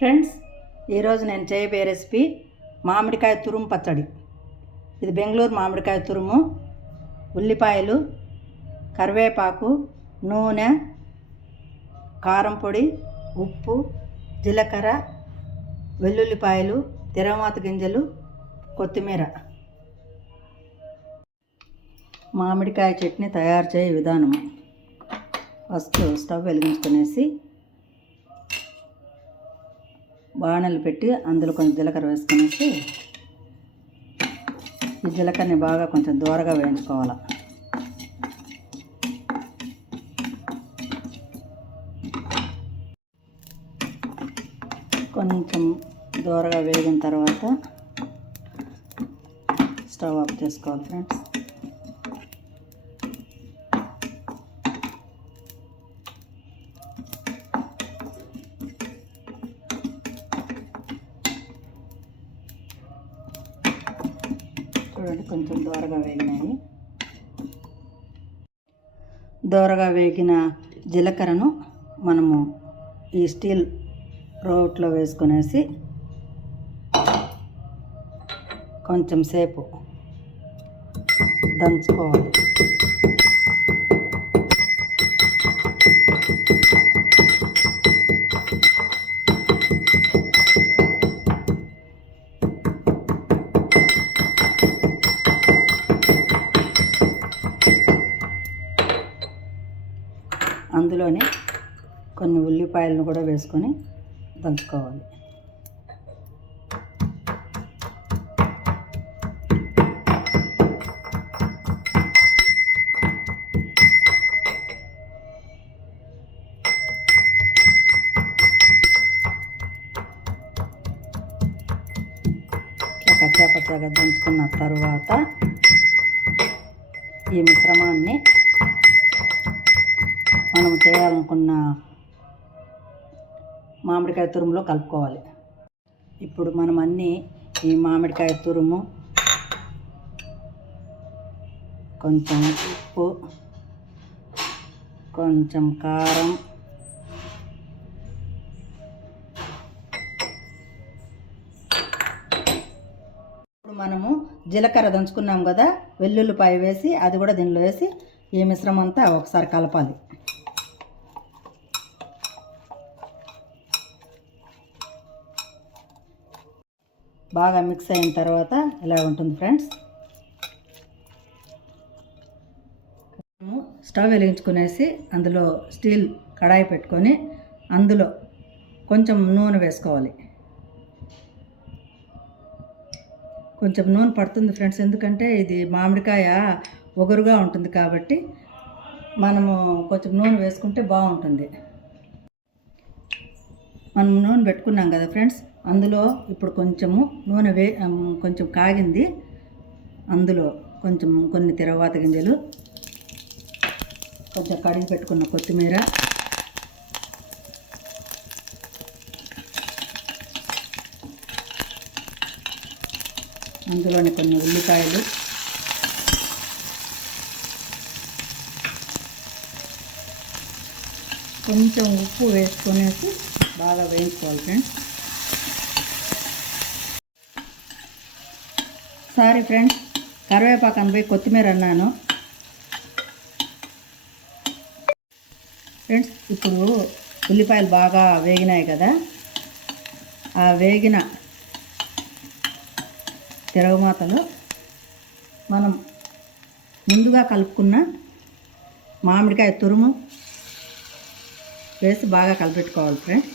Friends ఈరోజు నేను చేయబోయే రెసిపీ మామిడికాయ తురుము పచ్చడి. ఇది బెంగళూరు మామిడికాయ తురుము ఉల్లిపాయలు కరివేపాకు నూనె కారం పొడి ఉప్పు జీలకర్ర వెల్లుల్లిపాయలు తిరమాత గింజలు కొత్తిమీర. మామిడికాయ చట్నీ తయారు చేయ విధానము. ఫస్ట్ స్టవ్ వెలిగించుకునేసి బాణలు పెట్టి అందులో కొంచెం జీలకర్ర వేసుకునేసి ఈ జీలకర్రని బాగా కొంచెం దూరగా వేయించుకోవాలి. కొంచెం దూరగా వేగిన తర్వాత స్టవ్ ఆఫ్ చేసుకోవాలి ఫ్రెండ్స్. చూడండి కొంచెం దోరగా వేగినాయి. దోరగా వేగిన జీలకర్రను మనము ఈ స్టీల్ రోట్లో వేసుకునేసి కొంచెం సేపు దంచుకోవాలి. అందులోనే కొన్ని ఉల్లిపాయలను కూడా వేసుకొని దంచుకోవాలి. ఇట్లా కచ్చాపచ్చాగా దంచుకున్న తర్వాత ఈ మిశ్రమాన్ని మనం చేయాలనుకున్న మామిడికాయ తురుములో కలుపుకోవాలి. ఇప్పుడు మనం అన్నీ ఈ మామిడికాయ తురుము కొంచెం ఉప్పు కొంచెం కారం ఇప్పుడు మనము జీలకర్ర దంచుకున్నాం కదా వెల్లుల్లిపాయ వేసి అది కూడా దీనిలో వేసి ఈ మిశ్రమం అంతా ఒకసారి కలపాలి. బాగా మిక్స్ అయిన తర్వాత ఇలా ఉంటుంది ఫ్రెండ్స్? స్టవ్ వెలిగించుకునేసి అందులో స్టీల్ కడాయి పెట్టుకొని అందులో కొంచెం నూనె వేసుకోవాలి. కొంచెం నూనె పడుతుంది ఫ్రెండ్స్ ఎందుకంటే ఇది మామిడికాయ ఒగరుగా ఉంటుంది కాబట్టి మనము కొంచెం నూనె వేసుకుంటే బాగుంటుంది. మనం నూనె పెట్టుకున్నాం కదా ఫ్రెండ్స్ అందులో ఇప్పుడు కొంచెము నూనె వే కొంచెం కాగింది. అందులో కొంచెం కొన్ని తిరవాత గింజలు. కొంచెం కడిగి పెట్టుకున్న కొత్తిమీర. అందులోనే కొన్ని ఉల్లిపాయలు. కొంచెం ఉప్పు వేసుకునేసి బాగా వేయించుకోవాలి ఫ్రెండ్స్. సారీ ఫ్రెండ్స్ కరివేపాకు అనిపోయి కొత్తిమీర అన్నాను. ఫ్రెండ్స్ ఇప్పుడు ఉల్లిపాయలు బాగా వేగినాయి కదా. ఆ వేగిన తిరగమాతలో మనం ముందుగా కలుపుకున్న మామిడికాయ తురుము వేసి బాగా కలిపెట్టుకోవాలి ఫ్రెండ్స్.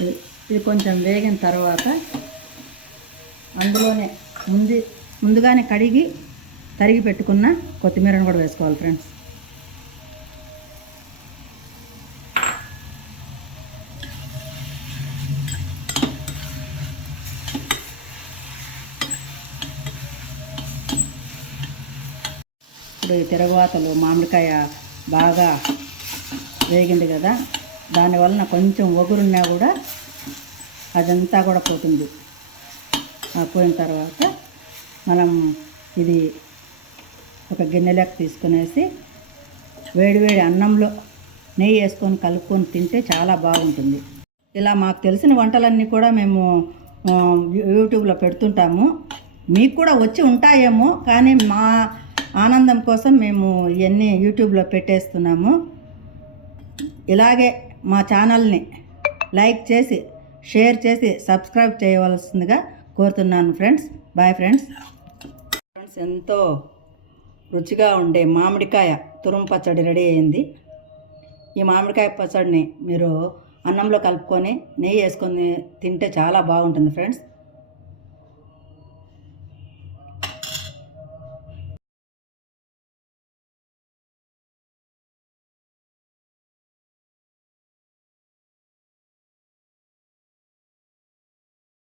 ఇది కొంచెం వేగిన తర్వాత అందులోనే ముందు ముందుగానే కడిగి తరిగి పెట్టుకున్న కొత్తిమీరను కూడా వేసుకోవాలి ఫ్రెండ్స్. ఇప్పుడు ఈ తిరగవాతలు మామిడికాయ బాగా వేగింది కదా. దానివలన కొంచెం ఒగురున్నా కూడా అదంతా కూడా పోతుంది. ఆ పోయిన తర్వాత మనం ఇది ఒక గిన్నెలోకి తీసుకునేసి వేడివేడి అన్నంలో నెయ్యి వేసుకొని కలుపుకొని తింటే చాలా బాగుంటుంది. ఇలా మాకు తెలిసిన వంటలన్నీ కూడా మేము యూట్యూబ్లో పెడుతుంటాము. మీకు కూడా వచ్చి ఉంటాయేమో కానీ మా ఆనందం కోసం మేము ఇవన్నీ యూట్యూబ్లో పెట్టేస్తున్నాము. ఇలాగే మా ఛానల్ని లైక్ చేసి షేర్ చేసి సబ్స్క్రైబ్ చేయవలసిందిగా కోరుతున్నాను ఫ్రెండ్స్. Bye friends. ఫ్రెండ్స్ ఎంతో రుచిగా ఉండే మామిడికాయ తురుము పచ్చడి రెడీ అయింది. ఈ మామిడికాయ పచ్చడిని మీరు అన్నంలో కలుపుకొని నెయ్యి వేసుకొని తింటే చాలా బాగుంటుంది ఫ్రెండ్స్.